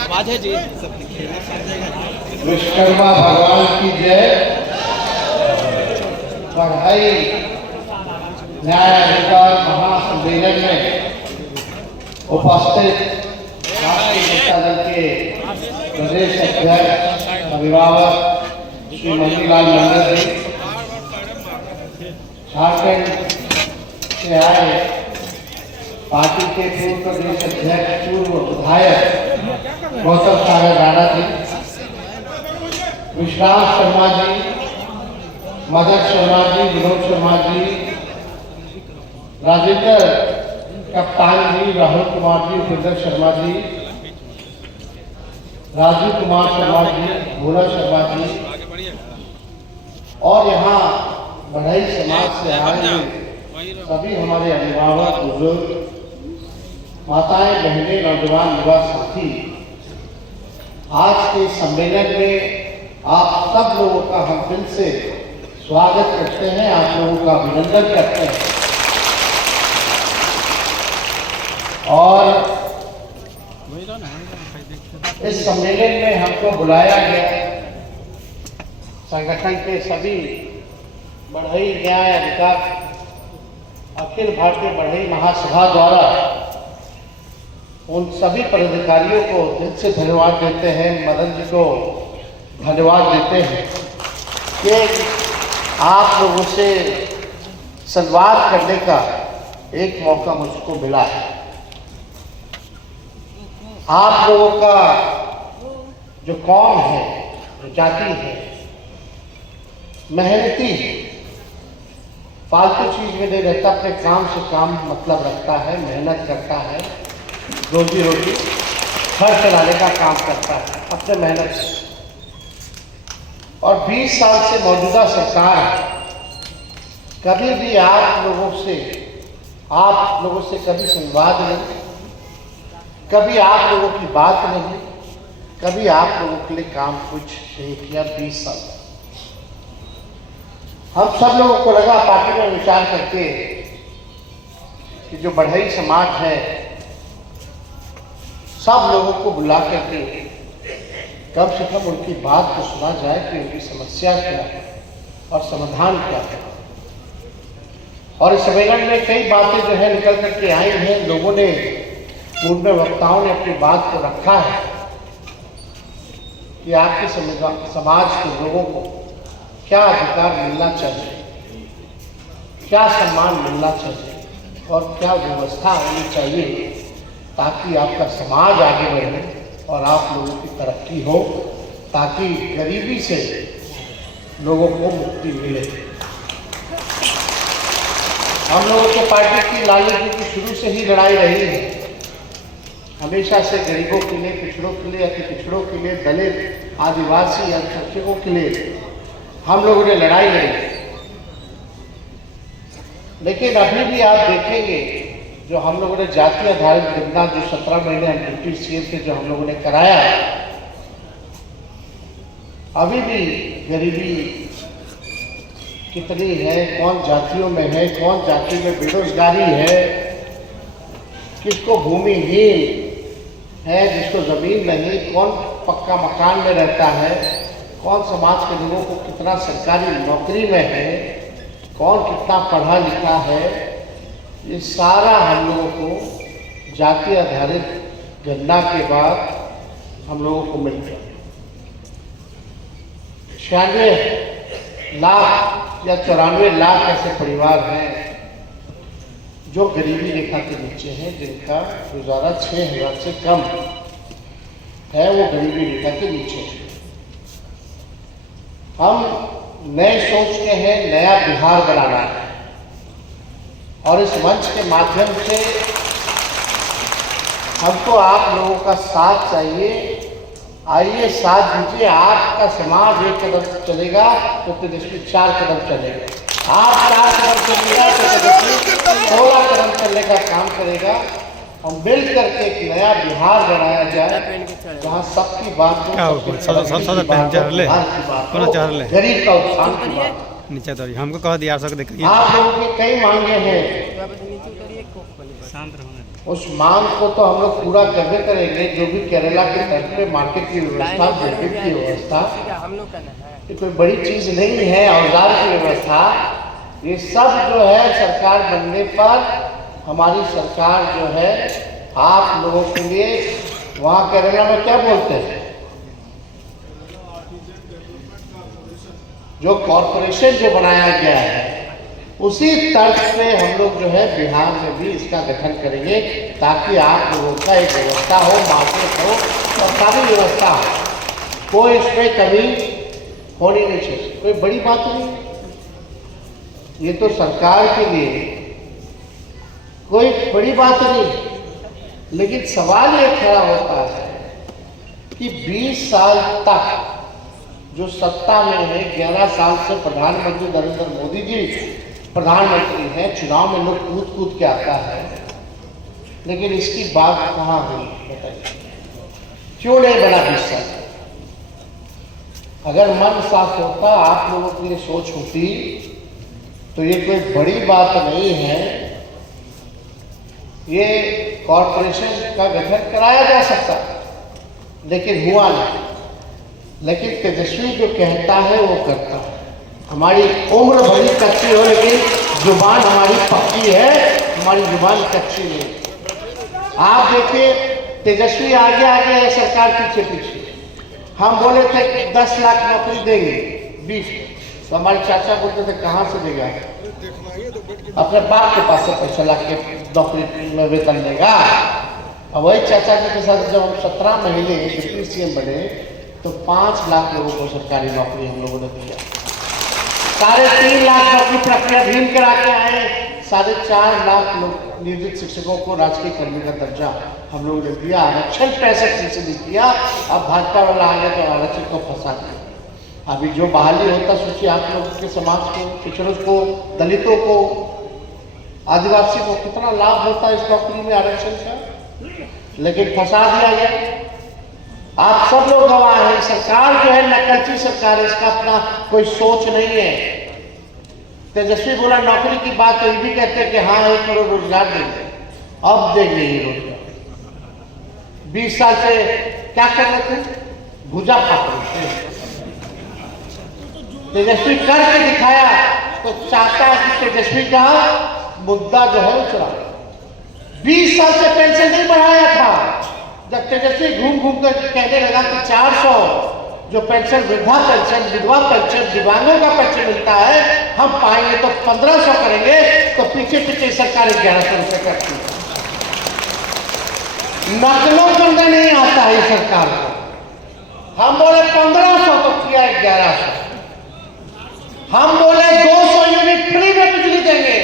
आवाज है जी। विश्वकर्मा भगवान की जय। पढ़ाई न्याय अधिकार महासम्मेलन में उपस्थित राष्ट्रीय जनता दल के प्रदेश अध्यक्ष अभिभावक श्री मनीलाल मंडल जी, झारखंड से आए पार्टी के पूर्व प्रदेश अध्यक्ष पूर्व विधायक गौतम सागर राणा जी, विश्राम शर्मा जी, मदन शर्मा जी, विनोद शर्मा जी, राजेंद्र कप्तान जी, राहुल कुमार जी, उपेंद्र शर्मा जी, राजीव कुमार शर्मा जी, भोला शर्मा जी और यहाँ बढ़ई समाज से आए हुए सभी हमारे अभिभावक, बुजुर्ग, माताएं, बहनें, नौजवान, युवा साथी, आज के सम्मेलन में आप सब लोगों का हम दिल से स्वागत करते हैं, आप लोगों का अभिनंदन करते हैं। और इस सम्मेलन में हमको बुलाया गया संगठन के सभी बढ़ई न्याय अधिकार अखिल भारतीय बढ़ई महासभा द्वारा उन सभी पदाधिकारियों को दिल से धन्यवाद देते हैं, मदन जी को धन्यवाद देते हैं कि आप लोगों से संवाद करने का एक मौका मुझको मिला है। आप लोगों का जो कौम है, जो जाति है, मेहनती है, फालतू चीज में नहीं रहता, अपने काम से काम मतलब रखता है, मेहनत करता है, रोजी रोटी घर चलाने का काम करता है अपने मेहनत से। और 20 साल से मौजूदा सरकार कभी भी आप लोगों से कभी संवाद नहीं, कभी आप लोगों की बात नहीं, कभी आप लोगों के लिए काम कुछ नहीं किया 20 साल। हम सब लोगों को लगा पार्टी में विचार करके कि जो बढ़ई समाज है सब लोगों को बुला करके कम से कम उनकी बात को सुना जाए कि उनकी समस्या क्या है और समाधान क्या है। और इस सम्मेलन में कई बातें जो है निकल करके आई हैं, लोगों ने, पूर्व वक्ताओं ने अपनी बात को रखा है कि आपके समाज के लोगों को क्या अधिकार मिलना चाहिए, क्या सम्मान मिलना चाहिए और क्या व्यवस्था होनी चाहिए ताकि आपका समाज आगे बढ़े और आप लोगों की तरक्की हो, ताकि गरीबी से लोगों को मुक्ति मिले। हम लोगों की पार्टी की लालू जी की शुरू से ही लड़ाई रही है, हमेशा से गरीबों के लिए, पिछड़ों के लिए, अति पिछड़ों के लिए, दलित, आदिवासी, अल्पसंख्यकों के लिए हम लोगों ने लड़ाई लड़ी। लेकिन अभी भी आप देखेंगे जो हम लोगों ने जाति आधारित गणना जो 17 महीने हम डिप्टी सीएम के जो हम लोगों ने कराया, अभी भी गरीबी कितनी है, कौन जातियों में है, कौन जाति में बेरोजगारी है, किसको भूमिहीन है, जिसको जमीन नहीं, कौन पक्का मकान में रहता है, कौन समाज के लोगों को कितना सरकारी नौकरी में है, कौन कितना पढ़ा लिखा है, ये सारा हम लोगों को जाति आधारित गणना के बाद हम लोगों को मिल गया। 96 लाख या 94 लाख ऐसे परिवार हैं जो गरीबी रेखा के नीचे हैं, जिनका गुजारा 6,000 से कम है, वो गरीबी रेखा के नीचे है। हम नए सोच के हैं, नया बिहार बनाना है और इस मंच के माध्यम से हमको आप लोगों का साथ चाहिए। आइए साथ दीजिए, आपका समाज एक कदम चलेगा तो तेजस्वी 4 कदम चलेगा, आप 4 कदम चलेगा तो तेजस्वी 16 कदम चलने का काम करेगा। हम मिल करके एक नया बिहार बनाया जाए जहाँ सबकी बात हो, गरीब का उत्थान की बात। नीचे तो हमको कह दिया, आप लोगों की कई मांगे हैं उस मांग को तो हम लोग पूरा करने करेंगे। जो भी केरला के तर्ज पे मार्केट की व्यवस्था, मार्केट की व्यवस्था, ये कोई बड़ी चीज नहीं है। औजार की व्यवस्था, ये सब जो है सरकार बनने पर हमारी सरकार जो है आप लोगों के लिए, वहाँ केरला में क्या बोलते हैं, जो कॉरपोरेशन जो बनाया गया है उसी तर्ज पे हम लोग जो है बिहार में भी इसका गठन करेंगे, ताकि आप लोगों का एक व्यवस्था हो, मार्केट हो, सरकारी व्यवस्था हो, कोई इसमें कमी होनी नहीं चाहिए। कोई बड़ी बात नहीं, ये तो सरकार के लिए कोई बड़ी बात नहीं। लेकिन सवाल ये खड़ा होता है कि 20 साल तक जो सत्ता में है, 11 साल से प्रधानमंत्री नरेंद्र मोदी जी प्रधानमंत्री हैं, चुनाव में लोग कूद कूद के आता है, लेकिन इसकी बात कहाँ हुई बताइए? क्यों नहीं बना 20 साल? अगर मन साफ होता, आप लोगों की ये सोच होती, तो ये कोई बड़ी बात नहीं है। ये कॉरपोरेशन का गठन कराया जा सकता, लेकिन हुआ नहीं। लेकिन तेजस्वी जो कहता है वो करता है। हमारी उम्र भरी कच्ची हो, लेकिन जुबान हमारी पक्की है, हमारी जुबान कच्ची नहीं। आप देखिए, तेजस्वी आगे आगे है, सरकार पीछे पीछे। हम बोले थे 10 लाख नौकरी देंगे, 20, तो हमारे चाचा बोलते थे कहाँ से देगा, अपने बाप के पास से पैसा ला के नौकरी में वेतन देगा। और वही चाचा जी के साथ जब हम 17 महीने डिप्टी सीएम बने, तो 5 लाख लोगों को सरकारी नौकरी हम लोगों ने दिया। 3.5 लाख नौकरी प्रक्रियाधीन करा के आए, 4.5 लाख लोग नियोजित शिक्षकों को राजकीय कर्मी का दर्जा हम लोगों ने दिया। आरक्षण 65% दिया। अब भाजपा वाला आ गया तो आरक्षण को फंसा दिया। अभी जो बहाली होता, सोचिए आप लोगों के समाज को, पिछड़ों को, दलितों को, आदिवासी को कितना लाभ होता है इस नौकरी में आरक्षण का, लेकिन फंसा दिया गया। आप सब लोग गवाह हैं। सरकार जो है नकलची सरकार है, इसका अपना कोई सोच नहीं है। तेजस्वी बोला नौकरी की बात, तो ये भी कहते हैं कि हाँ 1 करोड़ रोजगार देंगे। अब देंगे ये रोजगार। 20 साल से क्या कर रहे थे, भुजा फाट रहे थे। तेजस्वी करके दिखाया, तो चाहता है कि तेजस्वी का मुद्दा जो है उचरा। 20 साल से पेंशन नहीं बढ़ाया था। जब तेजस्वी घूम घूम कर कहने लगा कि 400 जो पेंशन, वृद्धा पेंशन, विधवा पेंशन, दिव्यांगों का पेंशन मिलता है, हम पाएंगे तो 1500 करेंगे, तो पीछे पीछे सरकार 1100 रुपये करती है। नकलों करना नहीं आता है सरकार को। हम बोले 1500 तो किया 1100। हम बोले 200 यूनिट फ्री में बिजली देंगे।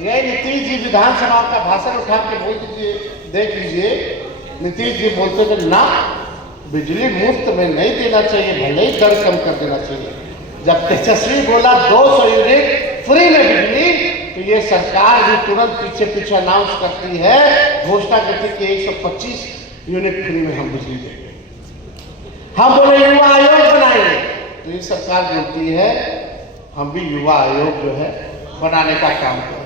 यही नीतीश जी विधानसभा का भाषण उठा के बोल दीजिए, देख लीजिए। नीतीश जी बोलते थे ना, बिजली मुफ्त में नहीं देना चाहिए, भले ही दर कम कर देना चाहिए। जब तेजस्वी बोला 200 यूनिट फ्री में बिजली, तो ये सरकार भी तुरंत पीछे पीछे अनाउंस करती है, घोषणा करती है कि 125 यूनिट फ्री में हम बिजली देंगे। हम बोले युवा आयोग बनाएंगे, तो ये सरकार बोलती है हम भी युवा आयोग जो है बनाने का काम करें।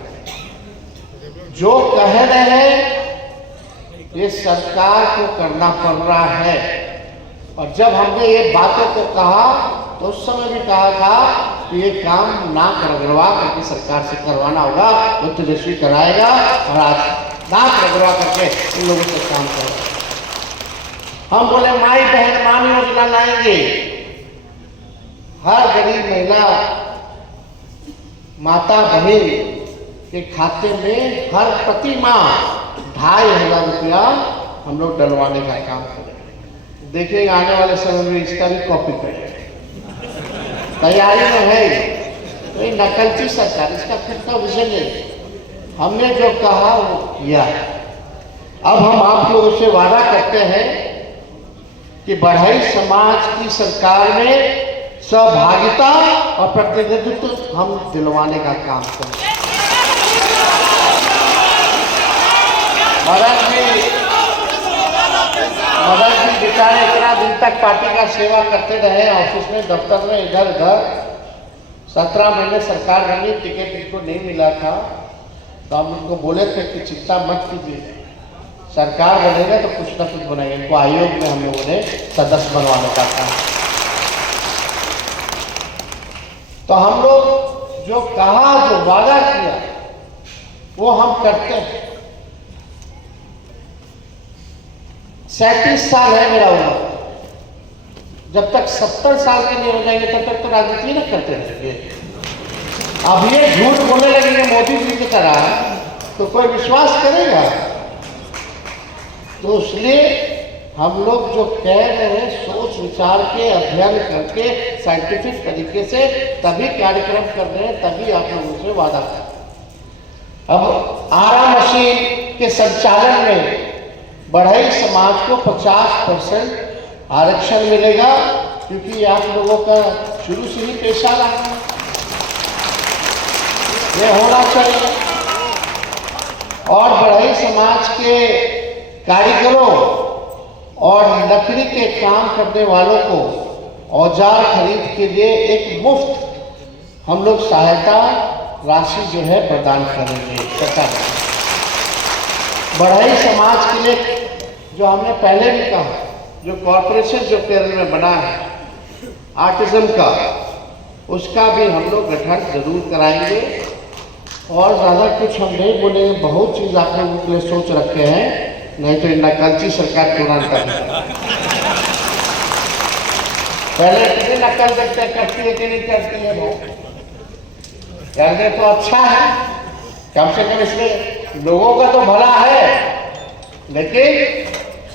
जो कह रहे हैं ये सरकार को करना पड़ रहा है। और जब हमने ये बातों को कहा, तो उस समय भी कहा था कि ये काम नाक रगड़वा करके सरकार से करवाना होगा, वो तेजस्वी कराएगा। और आज नाक रगड़वा करके इन लोगों से काम करेगा। हम बोले माई बहन मान योजना लाएंगे, हर गरीब महिला, माता बहन के खाते में हर प्रति माह 2500 रुपया हम लोग डलवाने का काम करेंगे। देखिए आने वाले समय में इसका भी कॉपी करेंगे, तैयारी में है। तो ये नकलची सरकार, इसका फिर का विजन है। हमने जो कहा वो किया है। अब हम आप लोगों से वादा करते हैं कि बढ़ई समाज की सरकार में सहभागिता और प्रतिनिधित्व हम दिलवाने का काम करेंगे। मदन जी बेचारे इतना दिन तक पार्टी का सेवा करते रहे, ऑफिस में, दफ्तर में, इधर उधर। 17 महीने सरकार बनी, टिकट इनको नहीं मिला था। तो हम उनको बोले थे कि चिंता मत कीजिए, सरकार बनेगा तो कुछ ना कुछ बनेगा। इनको आयोग में हम लोगों ने सदस्य बनवाने का था। तो हम लोग जो कहा, जो वादा किया, वो हम करते हैं। 37 साल है मेरा उम्र, जब तक 70 साल के नहीं हो जाएंगे तब तक तो राजनीति ना करते रहेंगे। अब ये झूठ बोलने लगेंगे मोदी जी की तरह तो कोई विश्वास करेगा? तो इसलिए हम लोग जो कह रहे हैं, सोच विचार के, अध्ययन करके, साइंटिफिक तरीके से तभी कार्यक्रम कर रहे हैं, तभी आप लोगों से वादा कर। अब आरा मशीन के संचालन में बढ़ई समाज को 50% आरक्षण मिलेगा, क्योंकि आप लोगों का शुरू से ही पेशा रहा, ये होना चाहिए। और बढ़ई समाज के कारीगरों और लकड़ी के काम करने वालों को औजार खरीद के लिए एक मुफ्त हम लोग सहायता राशि जो है प्रदान करेंगे सरकार। बढ़ई समाज के लिए जो हमने पहले भी कहा, जो कॉर्पोरेशन जो केरल में बना है आर्टिज्म का, उसका भी हम लोग गठन जरूर कराएंगे। और ज़्यादा कुछ हम नहीं बोलेंगे, बहुत चीज़ आप लोगों के लिए सोच रखे हैं, नहीं तो नकलची सरकार चुनाव कर। पहले कितनी नकल देखते करती है कि नहीं करती है, वो कर दे तो अच्छा है, कम से कम इसमें लोगों का तो भला है। लेकिन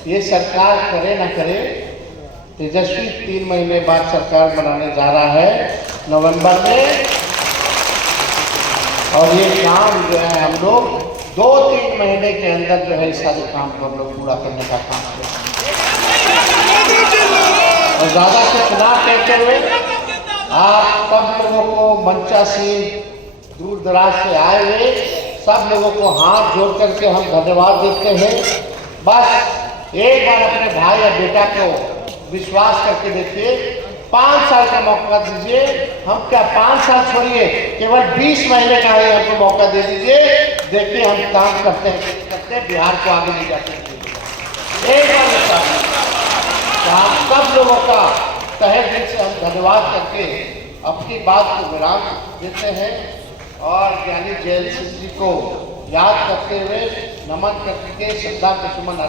ये सरकार करे ना करे, तेजस्वी 3 महीने बाद सरकार बनाने जा रहा है नवंबर में, और ये काम जो है हम लोग 2-3 महीने के अंदर जो है इस सारे काम को हम लोग पूरा करने का काम करें। और ज़्यादा कुछ ना कहते हुए आप सब लोगों को मंचा से दूर दराज से आए हुए सब लोगों को हाथ जोड़ करके हम धन्यवाद देते हैं। बस एक बार अपने भाई या बेटा को विश्वास करके देखिए, 5 साल का मौका दीजिए। हम क्या 5 साल छोड़िए, केवल 20 महीने का ही हमको मौका दे दीजिए, देखिए हम काम करते हैं बिहार को आगे ले जाते हैं। एक बार तो हम सब लोगों का तहे दिल से हम धन्यवाद करके अपनी बात को विराम देते हैं और ज्ञानी जैल सिंह जी को याद करते हुए नमन करके श्रद्धा के सुमन